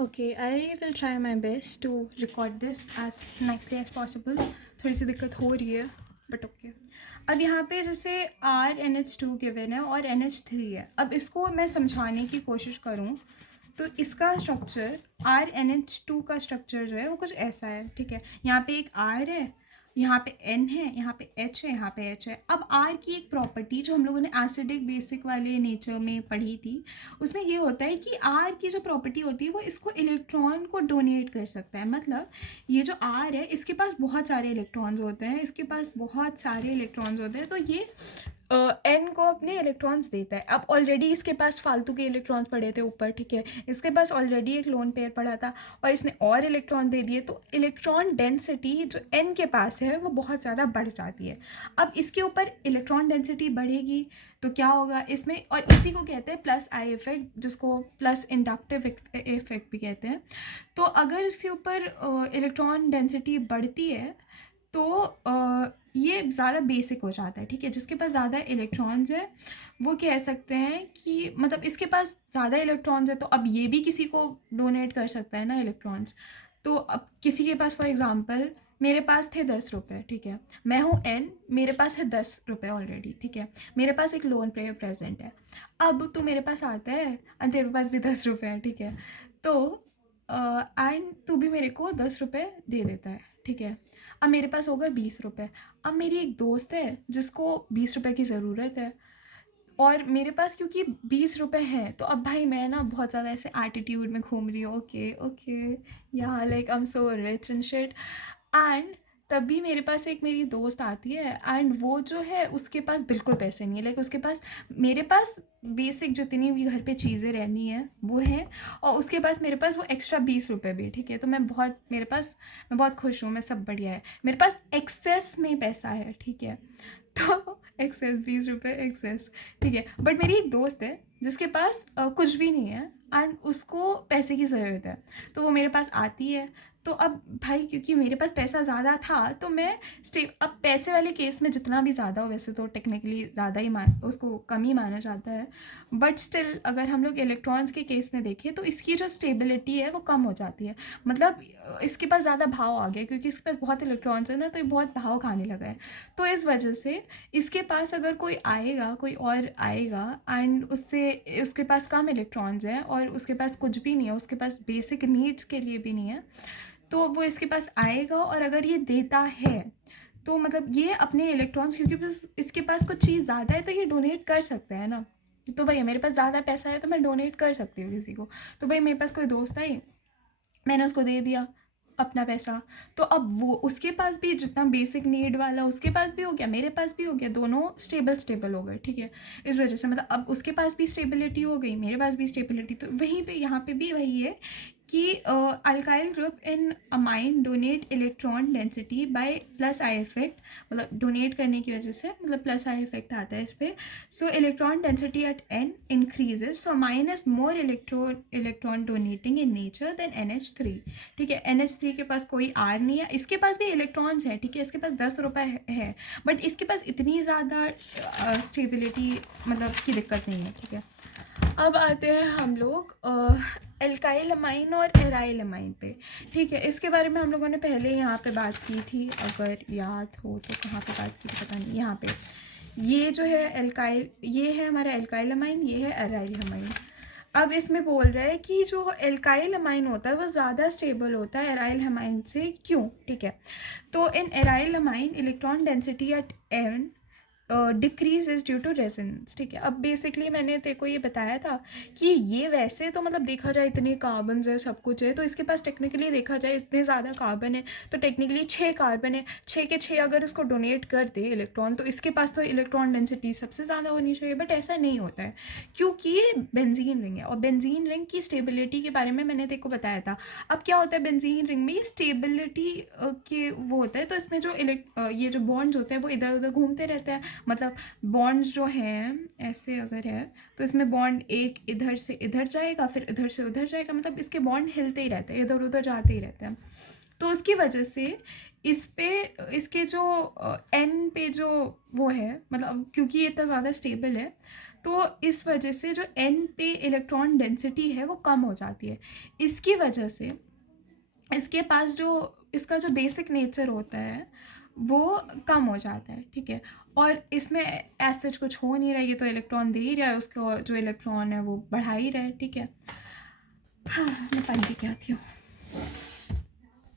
Okay, I will try my best to record this as nicely as possible. थोड़ी सी दिक्कत हो रही है बट ओके. अब यहाँ पे जैसे RnH2 गिवन है और NH3 है. अब इसको मैं समझाने की कोशिश करूँ तो इसका स्ट्रक्चर RnH2 का स्ट्रक्चर जो है वो कुछ ऐसा है. ठीक है, यहाँ पे एक R है, यहाँ पे N है, यहाँ पे H है, यहाँ पे H है. अब R की एक प्रॉपर्टी जो हम लोगों ने एसिडिक बेसिक वाले नेचर में पढ़ी थी, उसमें ये होता है कि R की जो प्रॉपर्टी होती है वो इसको इलेक्ट्रॉन को डोनेट कर सकता है. मतलब ये जो R है इसके पास बहुत सारे इलेक्ट्रॉन्स होते हैं, इसके पास बहुत सारे इलेक्ट्रॉन्स होते हैं, तो ये एन को अपने इलेक्ट्रॉन्स देता है. अब ऑलरेडी इसके पास फालतू के इलेक्ट्रॉन्स पड़े थे ऊपर. ठीक है, इसके पास ऑलरेडी एक लोन पेयर पड़ा था और इसने और इलेक्ट्रॉन दे दिए, तो इलेक्ट्रॉन डेंसिटी जो एन के पास है वो बहुत ज़्यादा बढ़ जाती है. अब इसके ऊपर इलेक्ट्रॉन डेंसिटी बढ़ेगी तो क्या होगा इसमें, और इसी को कहते हैं प्लस आई इफेक्ट, जिसको प्लस इंडक्टिव इफेक्ट भी कहते हैं. तो अगर इसके ऊपर इलेक्ट्रॉन डेंसिटी बढ़ती है तो ये ज़्यादा बेसिक हो जाता है. ठीक है, जिसके पास ज़्यादा इलेक्ट्रॉन्स है वो कह सकते हैं कि मतलब इसके पास ज़्यादा इलेक्ट्रॉन्स है तो अब ये भी किसी को डोनेट कर सकता है ना इलेक्ट्रॉन्स. तो अब किसी के पास फॉर एग्जांपल मेरे पास थे 10 रुपये. ठीक है, मैं हूँ एन, मेरे पास है 10 रुपये ऑलरेडी. ठीक है, मेरे पास एक लोन प्लेयर प्रेजेंट है. अब तू मेरे पास आता है और तेरे पास भी 10 रुपये है. ठीक है, तो एंड तू भी मेरे को 10 रुपये दे देता है. ठीक है, अब मेरे पास होगा 20 रुपये. अब मेरी एक दोस्त है जिसको 20 रुपये की ज़रूरत है और मेरे पास क्योंकि 20 रुपये हैं, तो अब भाई मैं ना बहुत ज़्यादा ऐसे एटीट्यूड में घूम रही हूँ. ओके ओके, या like I am so rich and shit. And तभी मेरे पास एक मेरी दोस्त आती है एंड वो जो है उसके पास बिल्कुल पैसे नहीं है. लाइक उसके पास, मेरे पास बेसिक जितनी भी घर पे चीज़ें रहनी है वो हैं और उसके पास, मेरे पास वो एक्स्ट्रा 20 रुपये भी. ठीक है, तो मैं बहुत खुश हूँ, मैं सब बढ़िया है, मेरे पास एक्सेस में पैसा है. ठीक है, तो एक्सेस 20 रुपये एक्सेस. ठीक है, बट मेरी एक दोस्त है जिसके पास कुछ भी नहीं है एंड उसको पैसे की ज़रूरत है, तो वो मेरे पास आती है. तो अब भाई क्योंकि मेरे पास पैसा ज़्यादा था तो मैं अब पैसे वाले केस में जितना भी ज़्यादा हो, वैसे तो टेक्निकली ज़्यादा ही उसको कम ही माना जाता है, बट स्टिल अगर हम लोग इलेक्ट्रॉन्स के केस में देखें तो इसकी जो स्टेबिलिटी है वो कम हो जाती है. मतलब इसके पास ज़्यादा भाव आ गया क्योंकि इसके पास बहुत इलेक्ट्रॉन्स है ना, तो ये बहुत भाव खाने लगा है. तो इस वजह से इसके पास अगर कोई और आएगा एंड उसके पास कम इलेक्ट्रॉन्स हैं और उसके पास कुछ भी नहीं है, उसके पास बेसिक नीड्स के लिए भी नहीं है, तो वो इसके पास आएगा और अगर ये देता है तो मतलब ये अपने इलेक्ट्रॉन्स, क्योंकि बस इसके पास कुछ चीज़ ज़्यादा है तो ये डोनेट कर सकता है ना. तो भैया मेरे पास ज़्यादा पैसा है तो मैं डोनेट कर सकती हूँ किसी को. तो भाई मेरे पास कोई दोस्त आई, मैंने उसको दे दिया अपना पैसा, तो अब वो उसके पास भी जितना बेसिक नीड वाला उसके पास भी हो गया, मेरे पास भी हो गया, दोनों स्टेबल हो गए. ठीक है, इस वजह से मतलब अब उसके पास भी स्टेबिलिटी हो गई, मेरे पास भी स्टेबिलिटी. तो वहीं पे यहाँ पे भी वही है कि alkyl group in amine donate electron density bye plus I effect. मतलब डोनेट करने की वजह से मतलब प्लस आई इफेक्ट आता है इस पर. So electron density at N increases, so amine is more electron donating in nature than NH3. ठीक है, NH3 के पास कोई आर नहीं है, इसके पास भी इलेक्ट्रॉन्स हैं. ठीक है, इसके पास 10 रुपये है बट इसके पास इतनी ज़्यादा स्टेबिलिटी मतलब की दिक्कत नहीं है. ठीक है, अब आते हैं हम लोग एल्काइल अमाइन और एराइल अमाइन पे. ठीक है, इसके बारे में हम लोगों ने पहले यहाँ पे बात की थी, अगर याद हो तो. कहाँ पे बात की थी पता नहीं. यहाँ पे ये जो है एल्काइल, ये है हमारा एल्काइल अमाइन, ये है एराइल अमाइन. अब इसमें बोल रहा है कि जो एल्काइल अमाइन होता है वो ज़्यादा स्टेबल होता है एराइल अमाइन से. क्यों? ठीक है, तो in aryl amine electron density at N decrease is due to resonance. ठीक है, अब बेसिकली मैंने तेरे को ये बताया था कि ये वैसे तो मतलब देखा जाए इतने कार्बन है, सब कुछ है, तो इसके पास टेक्निकली देखा जाए इतने ज़्यादा कार्बन है तो टेक्निकली 6 कार्बन है, 6 के 6 अगर इसको डोनेट कर दे इलेक्ट्रॉन तो इसके पास तो इलेक्ट्रॉन डेंसिटी सबसे ज़्यादा होनी चाहिए. बट ऐसा नहीं होता है क्योंकि ये बेंजीन रिंग है और बेंजीन रिंग की स्टेबिलिटी के बारे में मैंने तेरे को बताया था. अब क्या होता है बेंजीन रिंग में, ये स्टेबिलिटी के वो होता है, तो इसमें जो ये जो बॉन्ड्स होते हैं वो इधर उधर घूमते रहते हैं. मतलब बॉन्ड्स जो हैं ऐसे अगर है तो इसमें बॉन्ड एक इधर से इधर जाएगा फिर इधर से उधर जाएगा, मतलब इसके बॉन्ड हिलते ही रहते हैं, इधर उधर जाते ही रहते हैं. तो उसकी वजह से इस पे इसके जो एन पे जो वो है, मतलब क्योंकि ये इतना ज़्यादा स्टेबल है तो इस वजह से जो N पे इलेक्ट्रॉन डेंसिटी है वो कम हो जाती है। इसकी वजह से इसके पास जो इसका जो बेसिक नेचर होता है वो कम हो जाता है, ठीक है। और इसमें एज सच कुछ हो नहीं रहा है, ये तो इलेक्ट्रॉन दे ही रहा है, उसको जो इलेक्ट्रॉन है वो बढ़ा ही रहा है, ठीक है। हाँ, मैं पानी पी के आती हूँ।